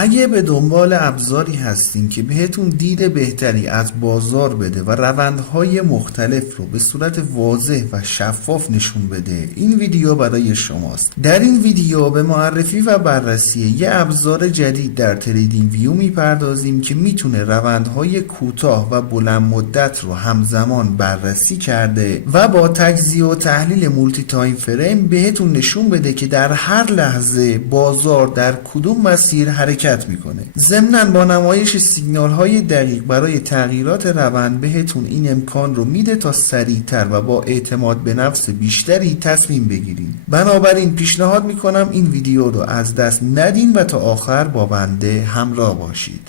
اگه به دنبال ابزاری هستین که بهتون دید بهتری از بازار بده و روندهای مختلف رو به صورت واضح و شفاف نشون بده، این ویدیو برای شماست. در این ویدیو به معرفی و بررسی یه ابزار جدید در تریدینگ ویو میپردازیم که میتونه روندهای کوتاه و بلند مدت رو همزمان بررسی کرده و با تجزیه و تحلیل مولتی تایم فریم بهتون نشون بده که در هر لحظه بازار در کدوم مسیر حرکت میکنه. ضمناً با نمایش سیگنال های دقیق برای تغییرات روند بهتون این امکان رو میده تا سریعتر و با اعتماد به نفس بیشتری تصمیم بگیرید. بنابراین پیشنهاد میکنم این ویدیو رو از دست ندین و تا آخر با بنده همراه باشید.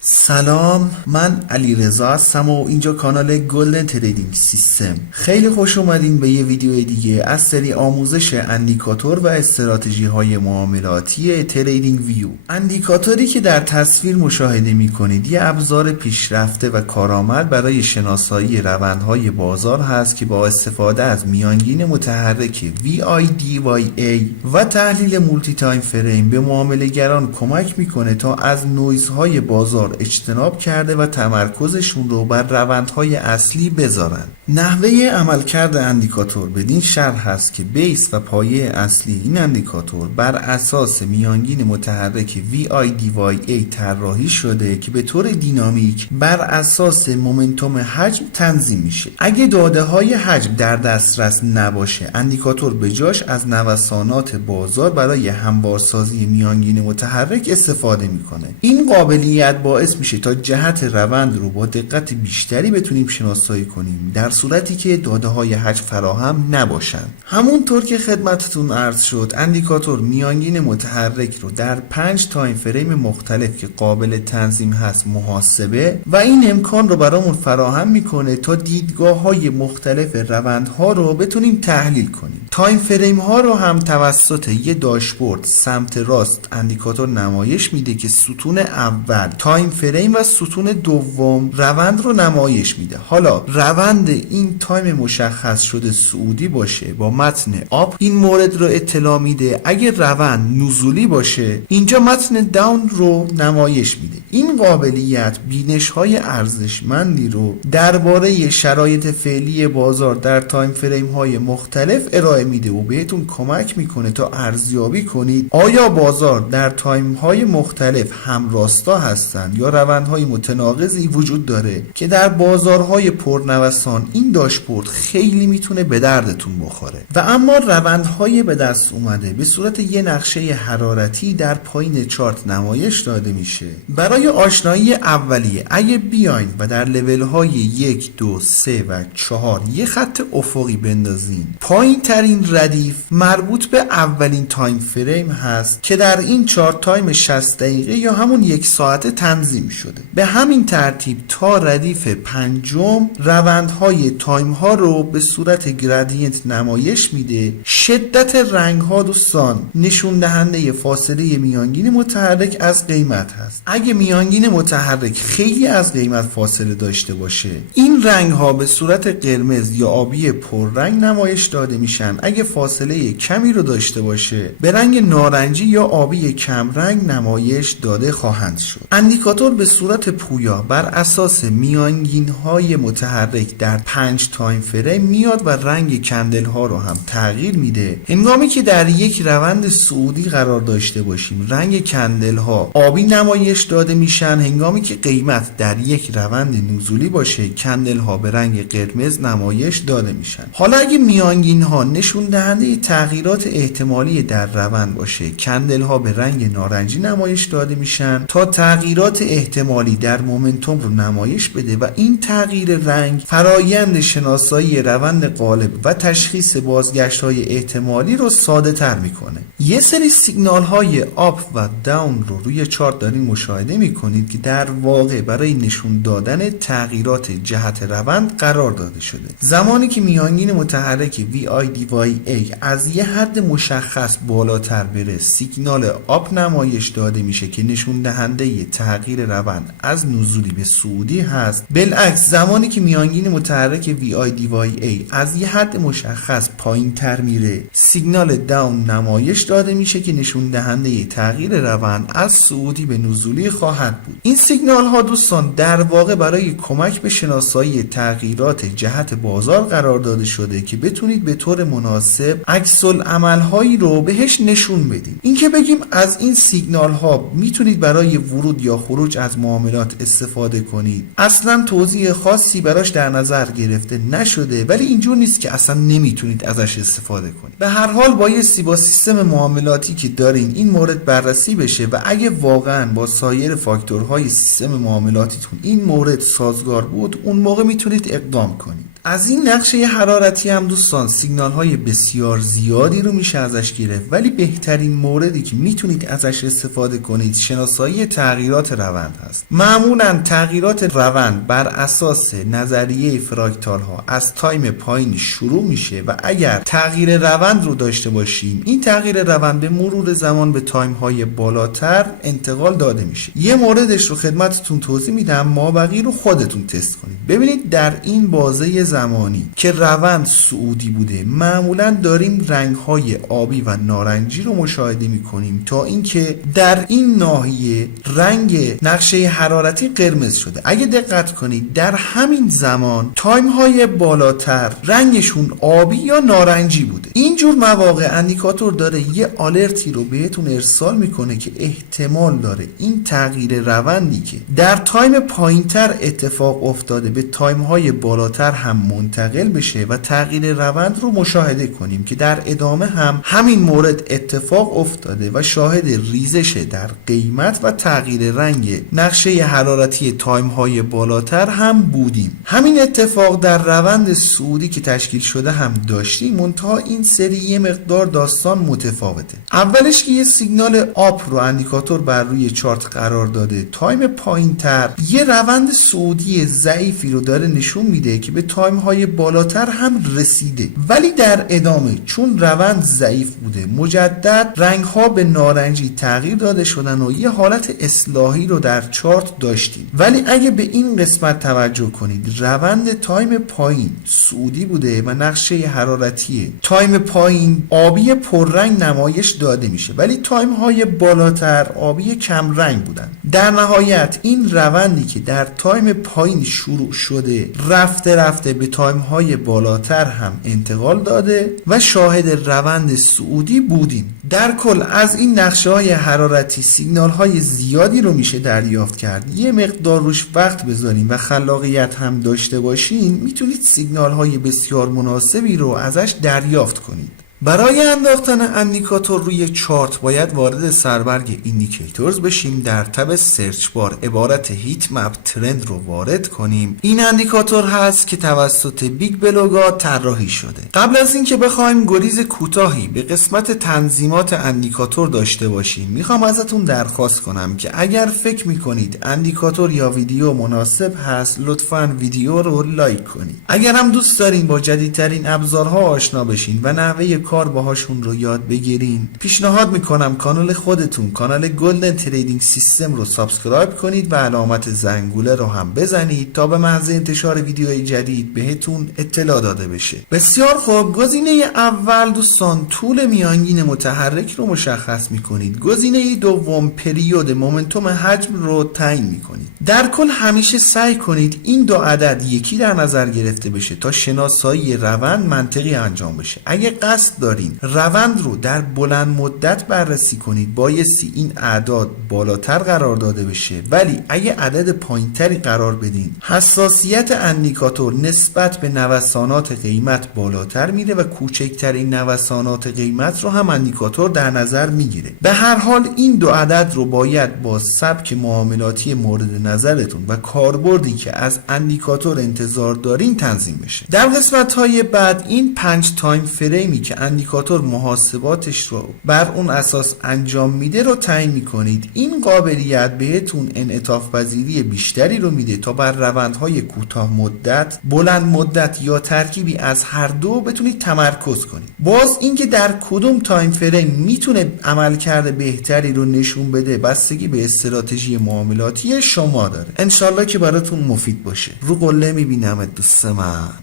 سلام، من علیرضا هستم و اینجا کانال گلدن تریدینگ سیستم. خیلی خوش اومدین به یه ویدیو دیگه از سری آموزش اندیکاتور و استراتژی های معاملاتی تریدینگ ویو. اندیکاتوری که در تصویر مشاهده میکنید یه ابزار پیشرفته و کارآمد برای شناسایی روندهای بازار هست که با استفاده از میانگین متحرک VIDYA و تحلیل مولتی تایم فریم به معامله‌گران کمک میکنه تا از نویزهای بازار اجتناب کرده و تمرکزشون رو بر روندهای اصلی بذارن. نحوه عملکرد اندیکاتور بدین شرح هست که بیس و پایه اصلی این اندیکاتور بر اساس میانگین متحرک VIDYA طراحی شده که به طور دینامیک بر اساس مومنتوم حجم تنظیم میشه. اگه داده های حجم در دسترس نباشه، اندیکاتور به جاش از نوسانات بازار برای هموارسازی میانگین متحرک استفاده میکنه. این قابلیت باعث میشه تا جهت روند رو با دقت بیشتری بتونیم شناسایی کنیم در صورتی که داده های حجم فراهم نباشن. همونطور که خدمتتون عرض شد، اندیکاتور میانگین متحرک رو در 5 تایم فریم مختلف که قابل تنظیم هست محاسبه و این امکان رو برامون فراهم میکنه تا دیدگاه های مختلف روندها رو بتونیم تحلیل کنیم. تایم فریم ها رو هم توسط یه داشبورد سمت راست اندیکاتور نمایش میده که ستون اول تایم فریم و ستون دوم روند رو نمایش میده. حالا روند این تایم مشخص شده صعودی باشه با متن آپ، این مورد رو اطلاع میده. اگر روند نزولی باشه اینجا متن داون رو نمایش میده. این قابلیت بینش های ارزشمندی رو درباره شرایط فعلی بازار در تایم فریم های مختلف ارائه میده و بهتون کمک میکنه تا ارزیابی کنید آیا بازار در تایم های مختلف همراستا هستند یا روندهای متناقضی وجود داره که در بازارهای پرنوسان این داشبورد خیلی میتونه به دردتون بخوره. و اما روندهای به دست اومده به صورت یه نقشه حرارتی در پایین چارت نمایش داده میشه. برای آشنایی اولیه اگه بیاین و در لول های 1 2 3 و 4 یه خط افقی بندازین، پایین ترین ردیف مربوط به اولین تایم فریم هست که در این چارت تایم 60 دقیقه یا همون یک ساعت تنظیم شده. به همین ترتیب تا ردیف پنجم روندهای تایم ها رو به صورت گرادینت نمایش میده. شدت رنگ ها دوستان نشون دهنده فاصله میانگین متحرک از قیمت هست. اگه میانگین متحرک خیلی از قیمت فاصله داشته باشه، این رنگ ها به صورت قرمز یا آبی پررنگ نمایش داده میشن. اگه فاصله کمی رو داشته باشه، به رنگ نارنجی یا آبی کم رنگ نمایش داده خواهند شد. اندیکاتور به صورت پویا بر اساس میانگین های متحرک در 5 تایم فریم میاد و رنگ کندل ها رو هم تغییر میده. هنگامی که در یک روند صعودی قرار داشته باشیم، رنگ کندل ها آبی نمایش داده میشن. هنگامی که قیمت در یک روند نزولی باشه، کندل ها به رنگ قرمز نمایش داده میشن. حالا اگه میانگین ها نشون دهنده تغییرات احتمالی در روند باشه، کندل ها به رنگ نارنجی نمایش داده میشن تا تغییرات احتمالی در مومنتوم رو نمایش بده و این تغییر رنگ فرایند شناسایی روند غالب و تشخیص بازگشت های احتمالی رو ساده تر میکنه. یه سری سیگنال های آپ و داون رو روی چارت دارین مشاهده میکنید که در واقع برای نشون دادن تغییرات جهت روند قرار داده شده. زمانی که میانگین متحرک VIDYA از یه حد مشخص بالاتر بره، سیگنال آپ نمایش داده میشه که نشون دهنده تغییر تغییر روند از نزولی به صعودی هست. بالعکس زمانی که میانگین متحرک VI/DYA از یه حد مشخص پایین تر میره، سیگنال داون نمایش داده میشه که نشون دهنده تغییر روند از صعودی به نزولی خواهد بود. این سیگنال ها دوستان در واقع برای کمک به شناسایی تغییرات جهت بازار قرار داده شده که بتونید به طور مناسب عکس العمل هایی رو بهش نشون بدید. اینکه بگیم از این سیگنال ها میتونید برای ورود یا خروج از معاملات استفاده کنید، اصلا توضیح خاصی براش در نظر گرفته نشده، ولی اینجور نیست که اصلا نمیتونید ازش استفاده کنید. به هر حال بایستی با سیستم معاملاتی که دارین این مورد بررسی بشه و اگه واقعا با سایر فاکتورهای سیستم معاملاتیتون این مورد سازگار بود، اون موقع میتونید اقدام کنید. از این نقشه حرارتی هم دوستان سیگنال های بسیار زیادی رو میشه ازش گرفت، ولی بهترین موردی که میتونید ازش استفاده کنید شناسایی تغییرات روند هست. معمولا تغییرات روند بر اساس نظریه فراکتال ها از تایم پایین شروع میشه و اگر تغییر روند رو داشته باشیم، این تغییر روند به مرور زمان به تایم های بالاتر انتقال داده میشه. یه موردش رو خدمتتون توضیح میدم، مابقی رو خودتون تست کنید. ببینید در این بازه زمانی که روند صعودی بوده، معمولا داریم رنگ‌های آبی و نارنجی رو مشاهده می‌کنیم تا اینکه در این ناحیه رنگ نقشه حرارتی قرمز شده. اگه دقت کنید در همین زمان تایم‌های بالاتر رنگشون آبی یا نارنجی بوده. اینجور مواقع اندیکاتور داره یه آلرتی رو بهتون ارسال میکنه که احتمال داره این تغییر روندی که در تایم پایینتر اتفاق افتاده به تایم‌های بالاتر هم منتقل بشه و تغییر روند رو مشاهده کنیم که در ادامه هم همین مورد اتفاق افتاده و شاهد ریزش در قیمت و تغییر رنگ نقشه حرارتی تایم های بالاتر هم بودیم. همین اتفاق در روند صعودی که تشکیل شده هم داشتیم، منتها این سری یه مقدار داستان متفاوته. اولش که یه سیگنال آپ رو اندیکاتور بر روی چارت قرار داده، تایم پایینتر یه روند صعودی ضعیفی رو داره نشون میده که به تایم های بالاتر هم رسیده، ولی در ادامه چون روند ضعیف بوده مجدد رنگ ها به نارنجی تغییر داده شدن و یه حالت اصلاحی رو در چارت داشتیم. ولی اگه به این قسمت توجه کنید، روند تایم پایین صعودی بوده و نقشه حرارتی تایم پایین آبی پررنگ نمایش داده میشه، ولی تایم های بالاتر آبی کم رنگ بودن. در نهایت این روندی که در تایم پایین شروع شده رفته به تایم های بالاتر هم انتقال داده و شاهد روند صعودی بودیم. در کل از این نقشه های حرارتی سیگنال های زیادی رو میشه دریافت کرد. یه مقدار روش وقت بذاریم و خلاقیت هم داشته باشین، میتونید سیگنال های بسیار مناسبی رو ازش دریافت کنید. برای انداختن اندیکاتور روی چارت باید وارد سربرگ ایندیکیتورز بشیم. در تب سرچ بار عبارت هیت مپ ترند رو وارد کنیم. این اندیکاتور هست که توسط بیگ بلوگا طراحی شده. قبل از اینکه بخوایم گریز کوتاهی به قسمت تنظیمات اندیکاتور داشته باشیم، میخوام ازتون درخواست کنم که اگر فکر میکنید اندیکاتور یا ویدیو مناسب هست، لطفاً ویدیو رو لایک کنید. اگر هم دوست دارین با جدیدترین ابزارها آشنا بشین و نحوه کار باهاشون رو یاد بگیرین، پیشنهاد میکنم کانال خودتون، کانال گلدن تریدینگ سیستم رو سابسکرایب کنید و علامت زنگوله رو هم بزنید تا به محض انتشار ویدیوهای جدید بهتون اطلاع داده بشه. بسیار خوب، گزینه اول دوستان طول میانگین متحرک رو مشخص میکنید. گزینه دوم پریود مومنتوم حجم رو تعیین میکنید. در کل همیشه سعی کنید این دو عدد یکی در نظر گرفته بشه تا شناسایی روند منطقی انجام بشه. اگه قصد دارین روند رو در بلند مدت بررسی کنید، بایستی این اعداد بالاتر قرار داده بشه، ولی اگه عدد پایینتری قرار بدین، حساسیت اندیکاتور نسبت به نوسانات قیمت بالاتر میره و کوچکترین نوسانات قیمت رو هم اندیکاتور در نظر میگیره. به هر حال این دو عدد رو باید با سبک معاملاتی مورد نظرتون و کاربردی که از اندیکاتور انتظار دارین تنظیم بشه. در قسمت های بعد این 5 تایم فریمی که اندیکاتور محاسباتش رو بر اون اساس انجام میده رو تعیین میکنید. این قابلیت بهتون انعطاف پذیری بیشتری رو میده تا بر روندهای کوتاه مدت، بلند مدت یا ترکیبی از هر دو بتونید تمرکز کنید. باز اینکه در کدوم تایم فریم میتونه عملکرد بهتری رو نشون بده بستگی به استراتژی معاملاتی شما داره. انشالله که براتون مفید باشه. رو قله میبینم دوست من.